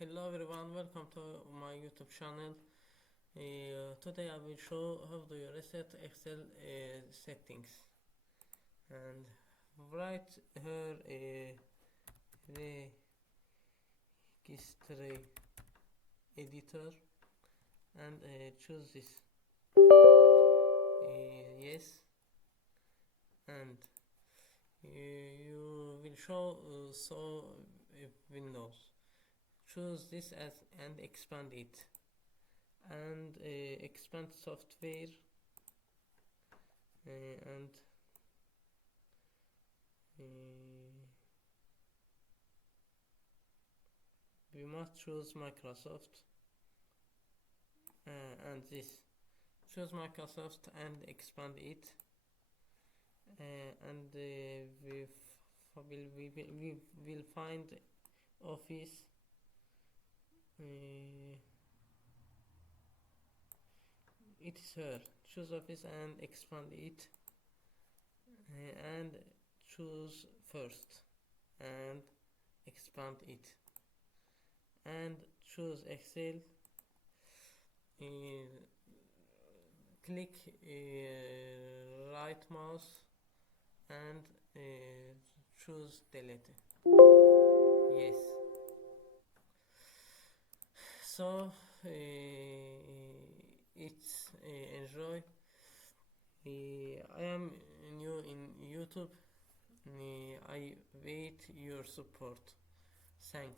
Hello everyone, welcome to my YouTube channel. Today I will show how do you reset Excel settings, and right here register editor and choose this yes, and you will show Windows. Choose this as and expand it, and expand software, and uh, we must choose Microsoft, and this choose Microsoft and expand it, and we will find Office. It is here. Choose Office and expand it, and choose first and expand it, and choose Excel. Click right mouse and choose delete. Yes. So it's enjoy. I am new in YouTube. I wait your support. Thanks.